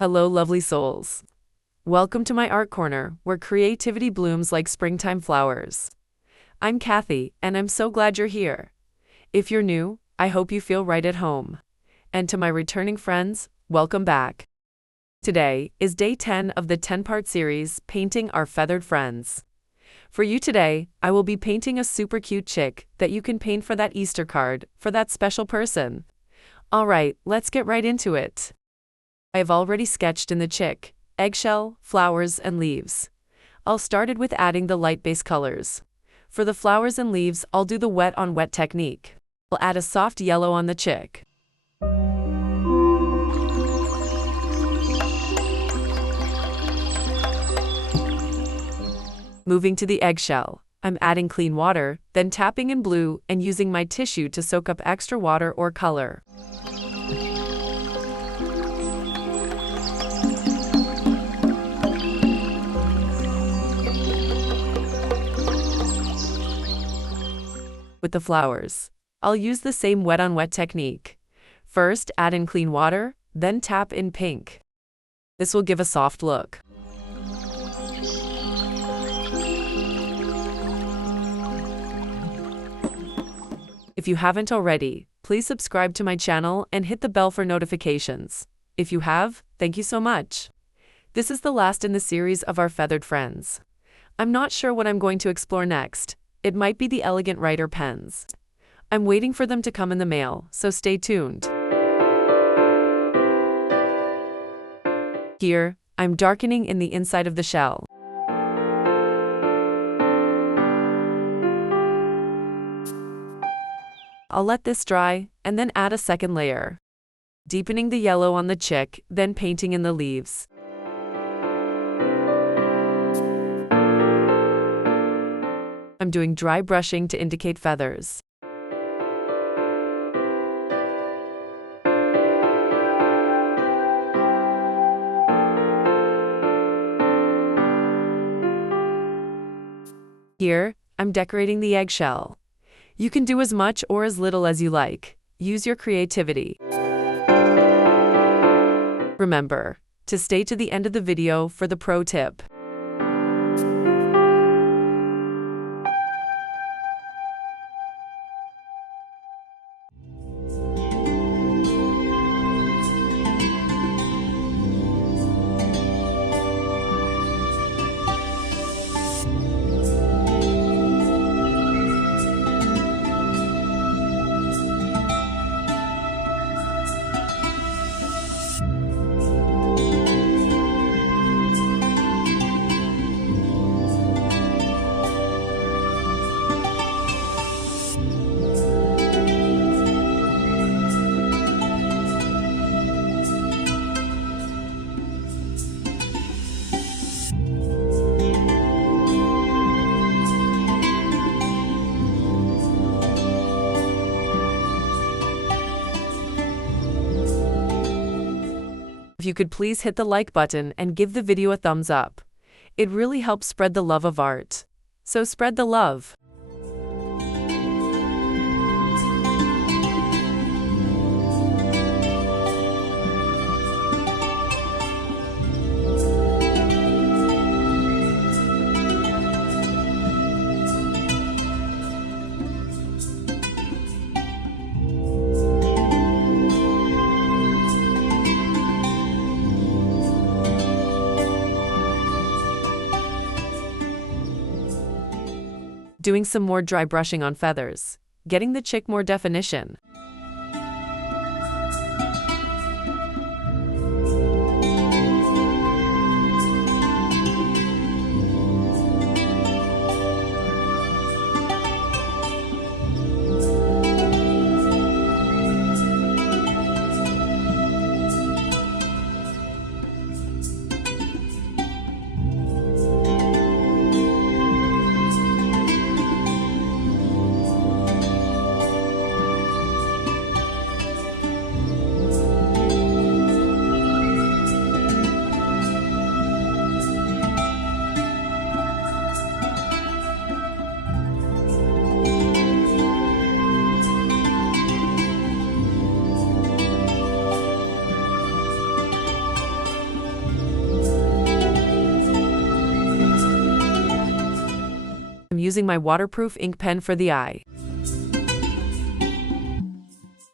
Hello, lovely souls. Welcome to my art corner, where creativity blooms like springtime flowers. I'm Kathy, and I'm so glad you're here. If you're new, I hope you feel right at home. And to my returning friends, welcome back. Today is day 10 of the 10-part series, Painting Our Feathered Friends. For you today, I will be painting a super cute chick that you can paint for that Easter card, for that special person. Alright, let's get right into it. I have already sketched in the chick, eggshell, flowers, and leaves. I'll start with adding the light base colors. For the flowers and leaves, I'll do the wet on wet technique. I'll add a soft yellow on the chick. Moving to the eggshell, I'm adding clean water, then tapping in blue and using my tissue to soak up extra water or color. With the flowers, I'll use the same wet on wet technique. First, add in clean water, then tap in pink. This will give a soft look. If you haven't already, please subscribe to my channel and hit the bell for notifications. If you have, thank you so much. This is the last in the series of our feathered friends. I'm not sure what I'm going to explore next. It might be the elegant writer pens. I'm waiting for them to come in the mail, so stay tuned. Here, I'm darkening in the inside of the shell. I'll let this dry, and then add a second layer. Deepening the yellow on the chick, then painting in the leaves. I'm doing dry brushing to indicate feathers. Here, I'm decorating the eggshell. You can do as much or as little as you like. Use your creativity. Remember to stay to the end of the video for the pro tip. If you could please hit the like button and give the video a thumbs up. It really helps spread the love of art. So spread the love. Doing some more dry brushing on feathers, getting the chick more definition. using my waterproof ink pen for the eye.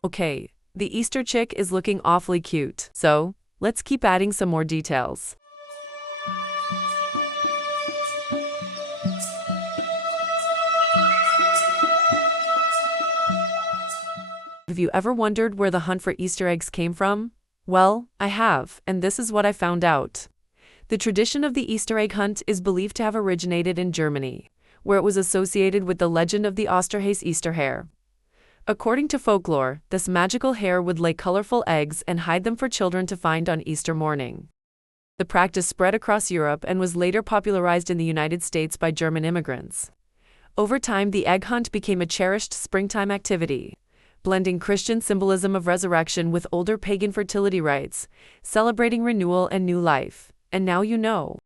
Okay, the Easter chick is looking awfully cute, so let's keep adding some more details. Have you ever wondered where the hunt for Easter eggs came from? Well, I have, and this is what I found out. The tradition of the Easter egg hunt is believed to have originated in Germany, where it was associated with the legend of the Osterhase Easter hare. According to folklore, this magical hare would lay colorful eggs and hide them for children to find on Easter morning. The practice spread across Europe and was later popularized in the United States by German immigrants. Over time, the egg hunt became a cherished springtime activity, blending Christian symbolism of resurrection with older pagan fertility rites, celebrating renewal and new life. And now you know.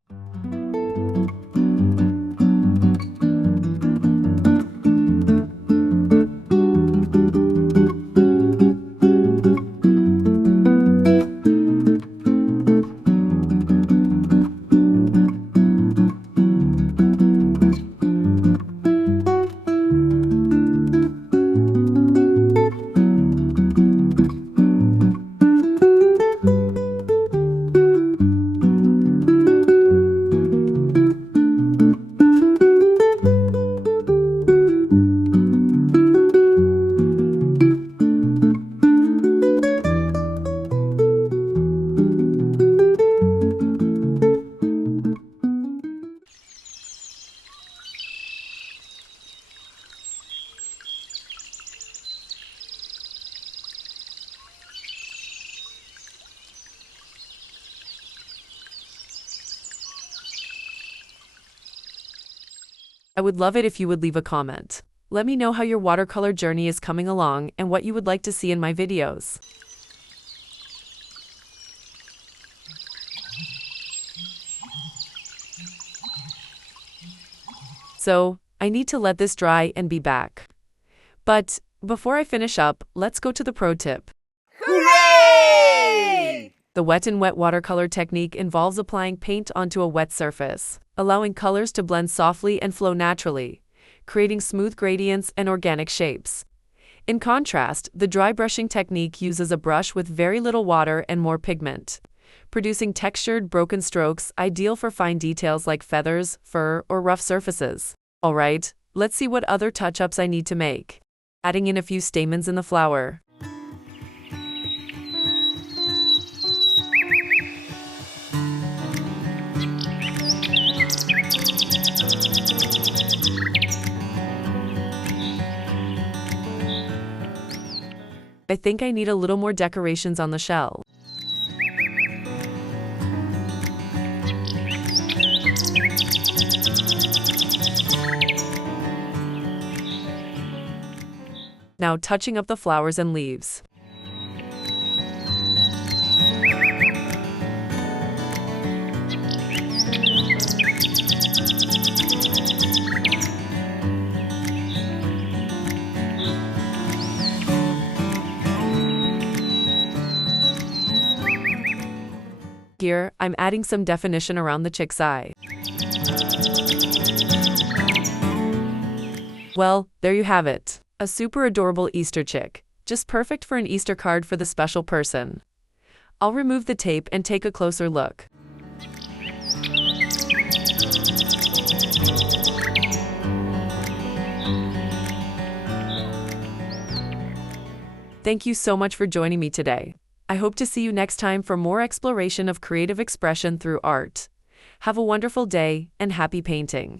I would love it if you would leave a comment. Let me know how your watercolor journey is coming along and what you would like to see in my videos. So, I need to let this dry and be back. But before I finish up, let's go to the pro tip. Hooray! The wet and wet watercolor technique involves applying paint onto a wet surface, allowing colors to blend softly and flow naturally, creating smooth gradients and organic shapes. In contrast, the dry brushing technique uses a brush with very little water and more pigment, producing textured, broken strokes ideal for fine details like feathers, fur, or rough surfaces. Alright, let's see what other touch-ups I need to make. Adding in a few stamens in the flower. I think I need a little more decorations on the shell. Now touching up the flowers and leaves. Here, I'm adding some definition around the chick's eye. Well, there you have it. A super adorable Easter chick, just perfect for an Easter card for the special person. I'll remove the tape and take a closer look. Thank you so much for joining me today. I hope to see you next time for more exploration of creative expression through art. Have a wonderful day and happy painting.